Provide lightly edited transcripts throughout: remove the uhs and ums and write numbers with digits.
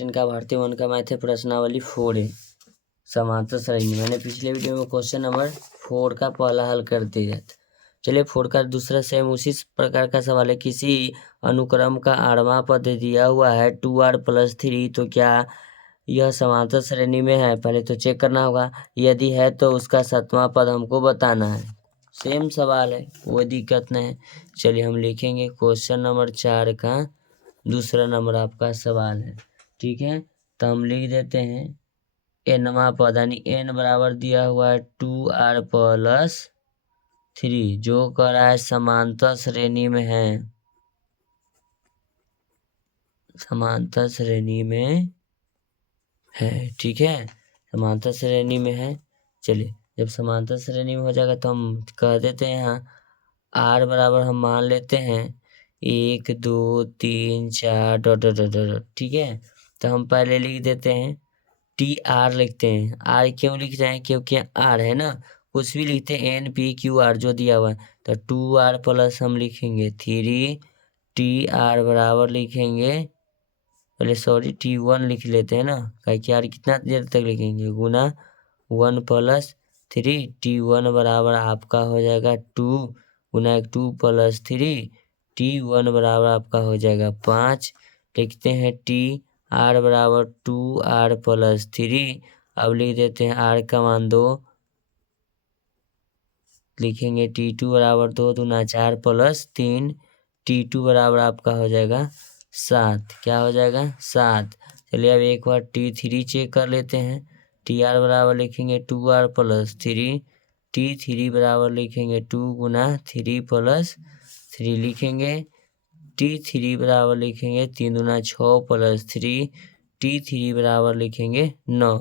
10 का भारतीय 1 का मैथ है प्रश्नावली 4A समांतर श्रेणी। मैंने पिछले वीडियो में क्वेश्चन नंबर 4 का पहला हल कर दिया था। चलिए 4 का दूसरा सेम उसी प्रकार का सवाल है। किसी अनुक्रम का 8वां पद दिया हुआ है 2r + 3, तो क्या यह समांतर श्रेणी में है? पहले तो चेक करना होगा। यदि है तो उसका 7वां पद हमको बताना है। सेम सवाल है, कोई दिक्कत नहीं है। चलिए हम लिखेंगे क्वेश्चन नंबर 4 का दूसरा नंबर आपका सवाल है, ठीक है। तो हम लिख देते हैं nवां पद, यानी n बराबर दिया हुआ है 2r + 3, जो कह रहा है समांतर श्रेणी में है, समांतर श्रेणी में है, ठीक है, समांतर श्रेणी में है। चलिए जब समांतर श्रेणी में हो जाएगा तो हम कह देते हैं यहाँ r बराबर हम मान लेते हैं 1 2 3 4 डॉट डॉट डॉट डॉट, ठीक है। तो हम पहले लिख देते हैं TR लिखते हैं। R क्यों लिख रहे हैं? क्योंकि R है ना, कुछ भी लिखते हैं NPQR जो दिया हुआ है। तो 2r + हम लिखेंगे 3, TR बराबर लिखेंगे, पहले सॉरी T1 लिख लेते हैं ना, क्या R कितना देर तक लिखेंगे, गुना 1 + 3, T1 बराबर आपका हो जाएगा 2 गुना 2 + 3, T1 बराबर आपका हो जाएगा 5। लिखते हैं TR बराबर 2r + 3। अब लिख देते हैं R का मान 2, लिखेंगे T2 बराबर 2 दूना 4 + 3, T2 बराबर आपका हो जाएगा 7। क्या हो जाएगा? 7। चलिए अब एक बार T3 चेक कर लेते हैं। TR बराबर लिखेंगे 2r + 3, T3 बराबर लिखेंगे 2 गुना 3 + 3, लिखेंगे T3 बराबर लिखेंगे 3 दूना 6 + 3, T3 बराबर लिखेंगे 9।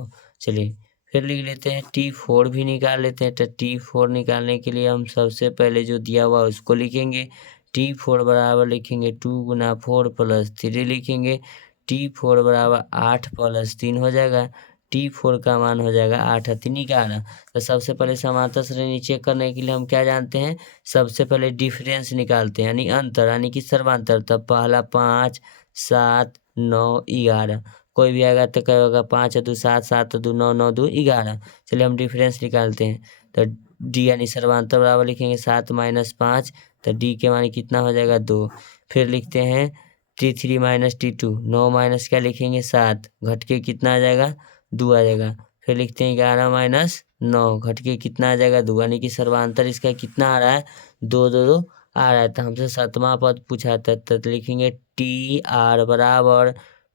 चलिए फिर लिख लेते हैं T4 भी निकाल लेते हैं। तो T4 निकालने के लिए हम सबसे पहले जो दिया हुआ उसको लिखेंगे। T4 बराबर लिखेंगे 2 गुना 4 + 3, लिखेंगे T4 बराबर 8 + 3 हो जाएगा। T4 का मान हो जाएगा 8 3 11। तो सबसे पहले समांतर श्रेणी चेक करने के लिए हम क्या जानते हैं, सबसे पहले डिफरेंस निकालते हैं, यानी अंतर, यानी कि सर्वांतर। तब पहला 5 7 9 11, कोई भी आएगा तो क्या होगा, 5 2 7 7 2 9 9 2 11। चलिए हम डिफरेंस निकालते हैं। तो D यानी सर्वांतर बराबर लिखेंगे 7 - 5, तो D के मान कितना हो जाएगा 2। फिर लिखते हैं T3 - T2, 9 माइनस क्या लिखेंगे 7, घट के कितना आ जाएगा 2 आ जाएगा। फिर लिखते हैं 11 - 9, घट के कितना आ जाएगा 2, यानी कि सर्वांतर इसका कितना आ रहा है 2 2 2 आ रहा है। तो हमसे 7वां पद पूछा था, तो लिखेंगे TR बराबर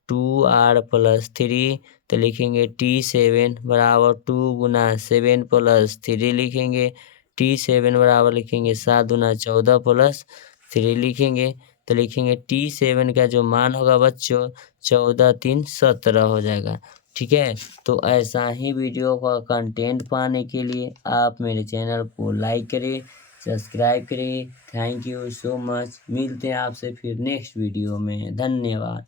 2r + 3, तो लिखेंगे T7 बराबर 2 गुना 7 + 3, लिखेंगे T7 बराबर लिखेंगे 7 दूना 14 + 3, लिखेंगे। तो लिखेंगे T7 का जो मान होगा बच्चों 14 3 17 हो जाएगा, ठीक है। तो ऐसा ही वीडियो का कंटेंट पाने के लिए आप मेरे चैनल को लाइक करें, सब्सक्राइब करें। Thank you so much. मिलते हैं आपसे फिर नेक्स्ट वीडियो में। धन्यवाद।